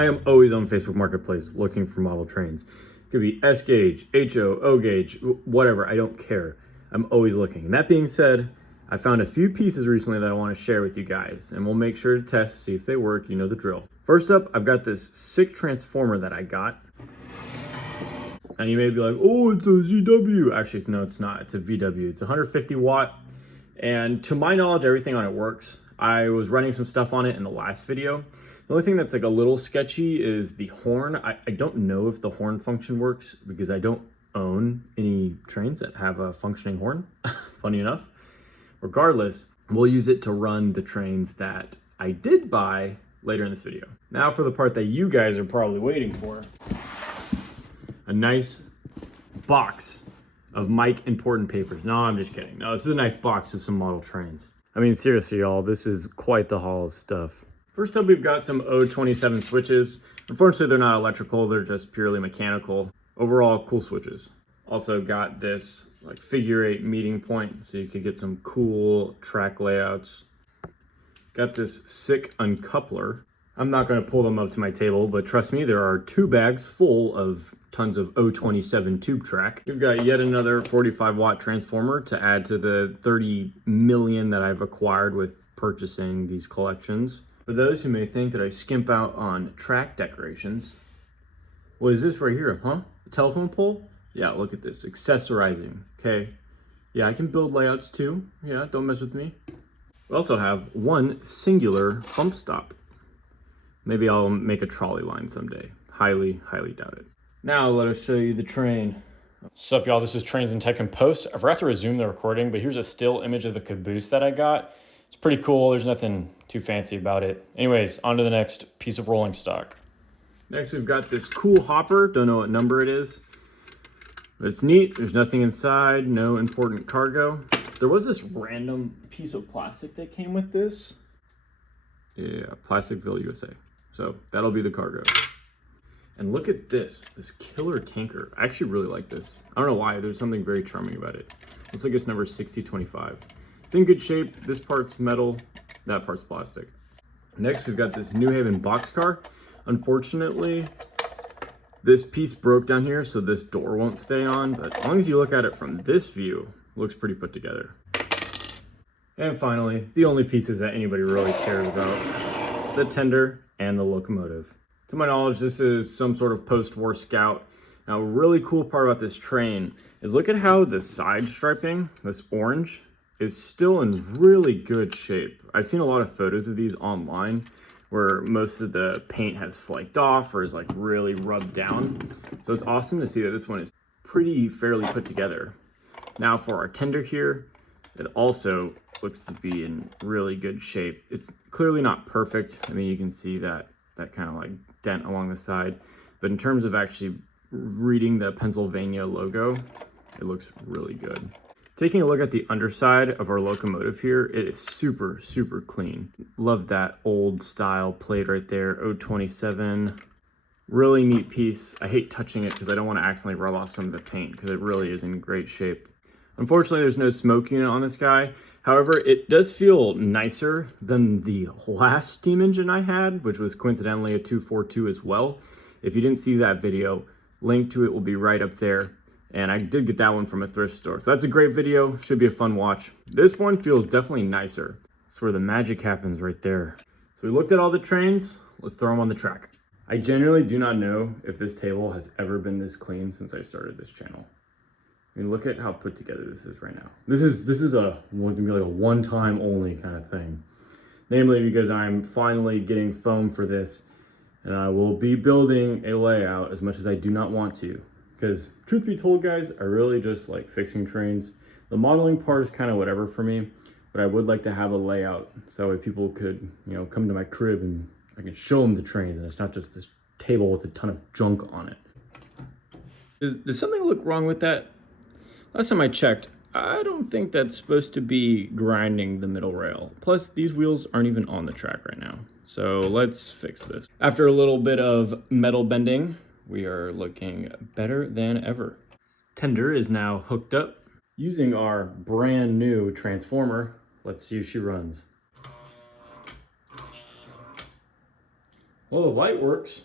I am always on Facebook Marketplace looking for model trains. It could be S gauge, HO, O gauge, whatever, I don't care. I'm always looking. And that being said, I found a few pieces recently that I want to share with you guys, and we'll make sure to test, see if they work, you know the drill. First up, I've got this sick transformer that I got. Now you may be like, oh, it's a ZW. Actually, no, it's not. It's a VW. It's 150 watt. And to my knowledge, everything on it works. I was running some stuff on it in the last video. The only thing that's like a little sketchy is the horn. I don't know if the horn function works because I don't own any trains that have a functioning horn, funny enough. Regardless, we'll use it to run the trains that I did buy later in this video. Now for the part that you guys are probably waiting for. A nice box of Mike important papers. No, I'm just kidding. No, this is a nice box of some model trains. I mean, seriously, y'all, this is quite the haul of stuff. First up, we've got some 027 switches. Unfortunately, they're not electrical, they're just purely mechanical. Overall, cool switches. Also got this like figure 8 meeting point, so you could get some cool track layouts. Got this sick uncoupler. I'm not gonna pull them up to my table, but trust me, there are 2 bags full of tons of 027 tube track. We've got yet another 45 watt transformer to add to the 30 million that I've acquired with purchasing these collections. For those who may think that I skimp out on track decorations, what is this right here, huh? A telephone pole? Yeah, look at this, accessorizing, okay? Yeah, I can build layouts too. Yeah, don't mess with me. We also have one singular bump stop. Maybe I'll make a trolley line someday. Highly, highly doubt it. Now let us show you the train. What's up, y'all? This is Trains in Tech and Post. I forgot to resume the recording, but here's a still image of the caboose that I got. It's pretty cool. There's nothing too fancy about it. Anyways, on to the next piece of rolling stock. Next, we've got this cool hopper. Don't know what number it is, but it's neat. There's nothing inside, no important cargo. There was this random piece of plastic that came with this. Yeah, Plasticville, USA. So that'll be the cargo. And look at this killer tanker. I actually really like this. I don't know why, there's something very charming about it. Looks like it's number 6025. It's in good shape. This part's metal, that part's plastic. Next, we've got this New Haven boxcar. Unfortunately, this piece broke down here, so this door won't stay on, but as long as you look at it from this view, it looks pretty put together. And finally, the only pieces that anybody really cares about, the tender and the locomotive. To my knowledge, this is some sort of post-war scout. Now, a really cool part about this train is look at how the side striping, this orange, is still in really good shape. I've seen a lot of photos of these online where most of the paint has flaked off or is like really rubbed down. So it's awesome to see that this one is pretty fairly put together. Now for our tender here, it also looks to be in really good shape. It's clearly not perfect. I mean, you can see that kind of like dent along the side, but in terms of actually reading the Pennsylvania logo, it looks really good. Taking a look at the underside of our locomotive here, it is super, super clean. Love that old style plate right there, 027. Really neat piece. I hate touching it because I don't want to accidentally rub off some of the paint because it really is in great shape. Unfortunately, there's no smoke unit on this guy. However, it does feel nicer than the last steam engine I had, which was coincidentally a 242 as well. If you didn't see that video, link to it will be right up there. And I did get that one from a thrift store. So that's a great video, should be a fun watch. This one feels definitely nicer. That's where the magic happens right there. So we looked at all the trains, let's throw them on the track. I genuinely do not know if this table has ever been this clean since I started this channel. I mean, look at how put together this is right now. This is gonna be like a one-time only kind of thing. Namely because I'm finally getting foam for this, and I will be building a layout as much as I do not want to. Because truth be told, guys, I really just like fixing trains. The modeling part is kind of whatever for me, but I would like to have a layout so that people could, you know, come to my crib and I can show them the trains, and it's not just this table with a ton of junk on it. Does something look wrong with that? Last time I checked, I don't think that's supposed to be grinding the middle rail. Plus, these wheels aren't even on the track right now. So let's fix this. After a little bit of metal bending, we are looking better than ever. Tender is now hooked up. Using our brand new transformer, let's see if she runs. Well, the light works.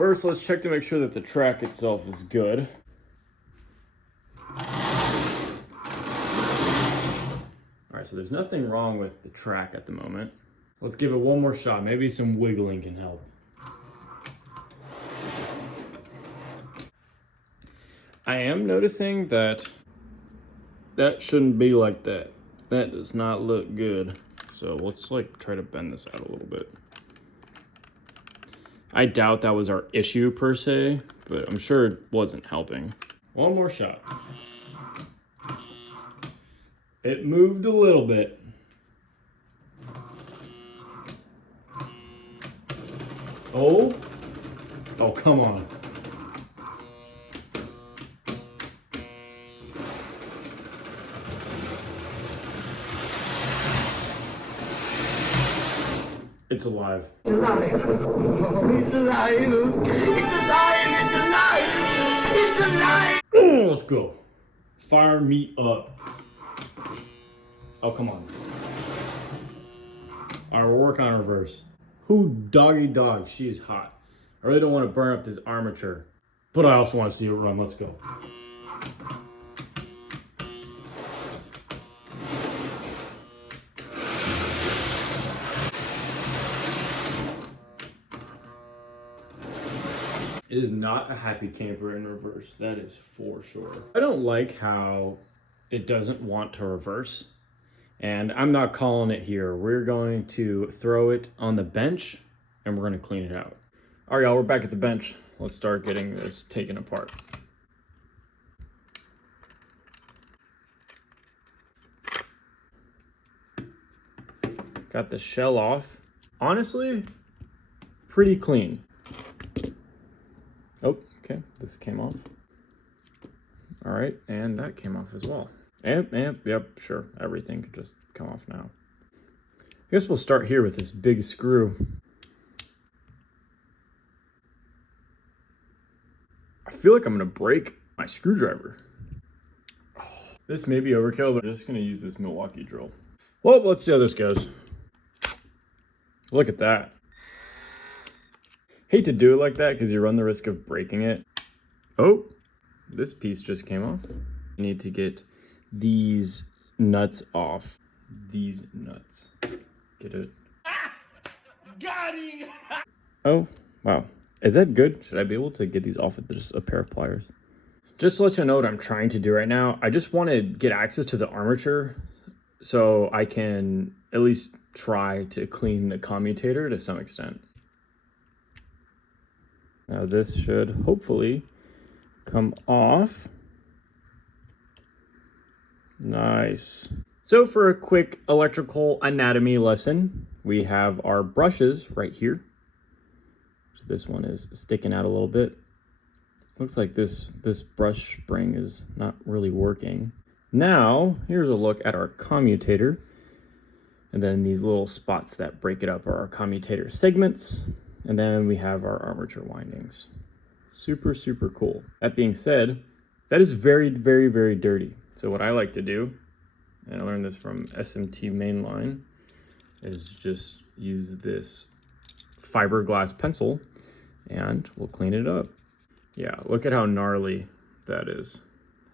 First, let's check to make sure that the track itself is good. Alright, so there's nothing wrong with the track at the moment. Let's give it one more shot. Maybe some wiggling can help. I am noticing that shouldn't be like that. That does not look good. So let's like try to bend this out a little bit. I doubt that was our issue per se, but I'm sure it wasn't helping. One more shot. It moved a little bit. Oh, come on. It's alive. It's alive. It's alive. It's alive. It's alive. It's alive. Oh, let's go. Fire me up. Oh, come on. All right, we're working on reverse. Who doggy dog? She is hot. I really don't want to burn up this armature, but I also want to see it run. Let's go. It is not a happy camper in reverse. That is for sure. I don't like how it doesn't want to reverse. And I'm not calling it here. We're going to throw it on the bench and we're going to clean it out. All right, y'all, we're back at the bench. Let's start getting this taken apart. Got the shell off. Honestly, pretty clean. Oh, okay, this came off. All right, and that came off as well. Yep, sure, everything could just come off now. I guess we'll start here with this big screw. I feel like I'm gonna break my screwdriver. Oh, this may be overkill, but I'm just gonna use this Milwaukee drill. Well, let's see how this goes. Look at that. Hate to do it like that because you run the risk of breaking it. Oh, this piece just came off. I need to get these nuts off. These nuts. Get it? Got him. Oh, wow. Is that good? Should I be able to get these off with just a pair of pliers? Just to let you know what I'm trying to do right now, I just want to get access to the armature so I can at least try to clean the commutator to some extent. Now this should hopefully come off. Nice. So for a quick electrical anatomy lesson, we have our brushes right here. So this one is sticking out a little bit. Looks like this brush spring is not really working. Now, here's a look at our commutator. And then these little spots that break it up are our commutator segments. And then we have our armature windings. Super, super cool. That being said, that is very, very, very dirty. So what I like to do, and I learned this from SMT mainline, is just use this fiberglass pencil and we'll clean it up. Yeah, look at how gnarly that is.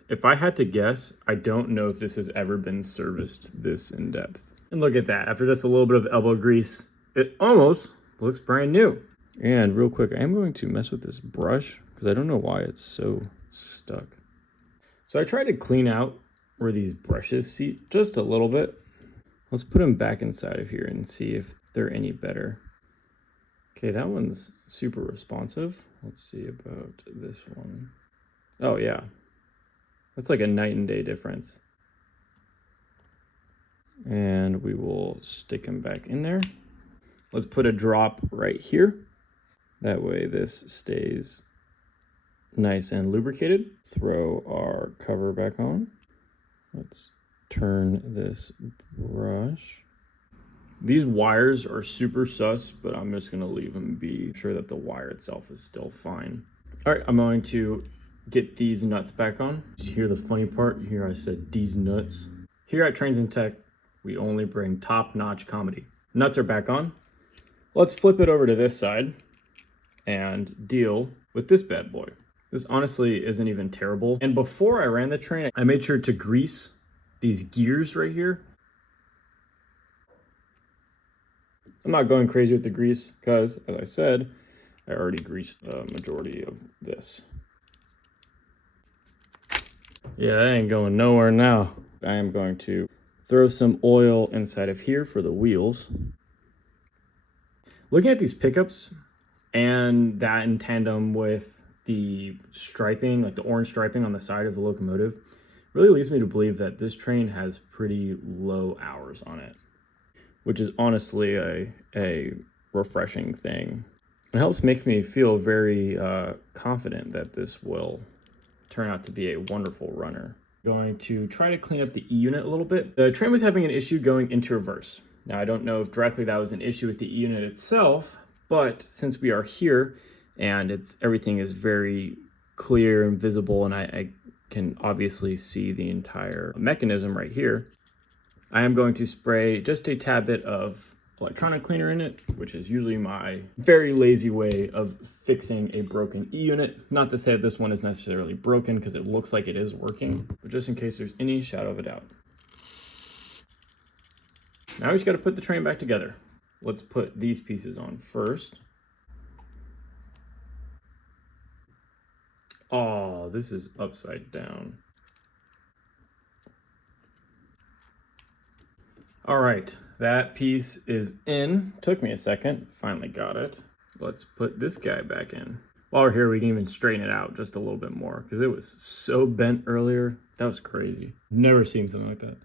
If I had to guess, I don't know if this has ever been serviced this in depth. And look at that, after just a little bit of elbow grease, it almost looks brand new. And real quick, I am going to mess with this brush because I don't know why it's so stuck. So I tried to clean out where these brushes seat just a little bit. Let's put them back inside of here and see if they're any better. Okay, that one's super responsive. Let's see about this one. Oh yeah, that's like a night and day difference. And we will stick them back in there. Let's put a drop right here. That way this stays nice and lubricated. Throw our cover back on. Let's turn this brush. These wires are super sus, but I'm just gonna leave them be, sure that the wire itself is still fine. All right, I'm going to get these nuts back on. Did you hear the funny part? You hear I said these nuts. Here at Trains and Tech, we only bring top-notch comedy. Nuts are back on. Let's flip it over to this side. and deal with this bad boy. This honestly isn't even terrible. And before I ran the train, I made sure to grease these gears right here. I'm not going crazy with the grease because, as I said, I already greased the majority of this. Yeah, that ain't going nowhere now. I am going to throw some oil inside of here for the wheels. Looking at these pickups and that in tandem with the striping, like the orange striping on the side of the locomotive, really leads me to believe that this train has pretty low hours on it, which is honestly a refreshing thing. It helps make me feel very confident that this will turn out to be a wonderful runner. Going to try to clean up the E-unit a little bit. The train was having an issue going into reverse. Now, I don't know if directly that was an issue with the E-unit itself, but since we are here and everything is very clear and visible, and I can obviously see the entire mechanism right here, I am going to spray just a tad bit of electronic cleaner in it, which is usually my very lazy way of fixing a broken E-unit. Not to say that this one is necessarily broken because it looks like it is working, but just in case there's any shadow of a doubt. Now we just got to put the train back together. Let's put these pieces on first. Oh, this is upside down. All right, that piece is in. Took me a second, finally got it. Let's put this guy back in. While we're here, we can even straighten it out just a little bit more because it was so bent earlier. That was crazy. Never seen something like that.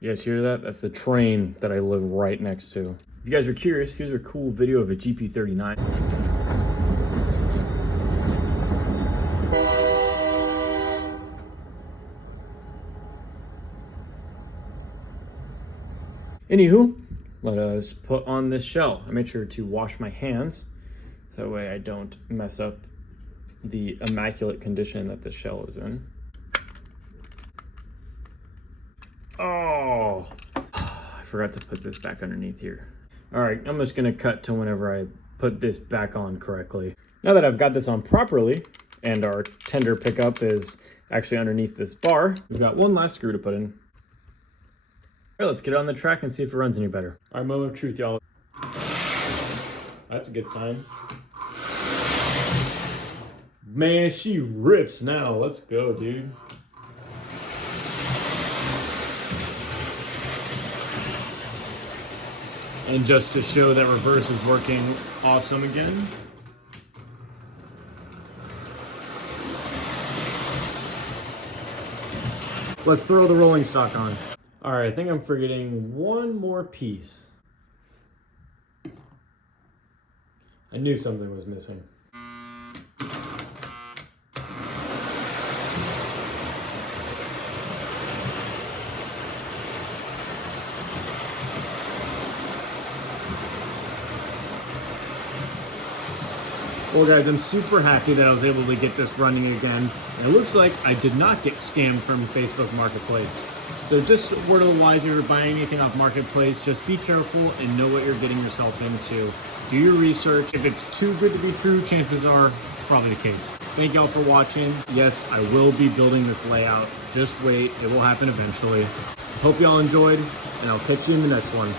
You guys hear that? That's the train that I live right next to. If you guys are curious, here's a cool video of a GP39. Anywho, let us put on this shell. I made sure to wash my hands so that way I don't mess up the immaculate condition that the shell is in. Oh, I forgot to put this back underneath here. All right, I'm just gonna cut to whenever I put this back on correctly. Now that I've got this on properly and our tender pickup is actually underneath this bar, we've got one last screw to put in. All right, let's get it on the track and see if it runs any better. All right, moment of truth, y'all. That's a good sign. Man, she rips now. Let's go, dude. And just to show that reverse is working awesome again. Let's throw the rolling stock on. All right, I think I'm forgetting one more piece. I knew something was missing. Well guys, I'm super happy that I was able to get this running again. And it looks like I did not get scammed from Facebook Marketplace. So just word of the wise, if you're buying anything off Marketplace, just be careful and know what you're getting yourself into. Do your research. If it's too good to be true, chances are it's probably the case. Thank y'all for watching. Yes, I will be building this layout. Just wait, it will happen eventually. Hope y'all enjoyed, and I'll catch you in the next one.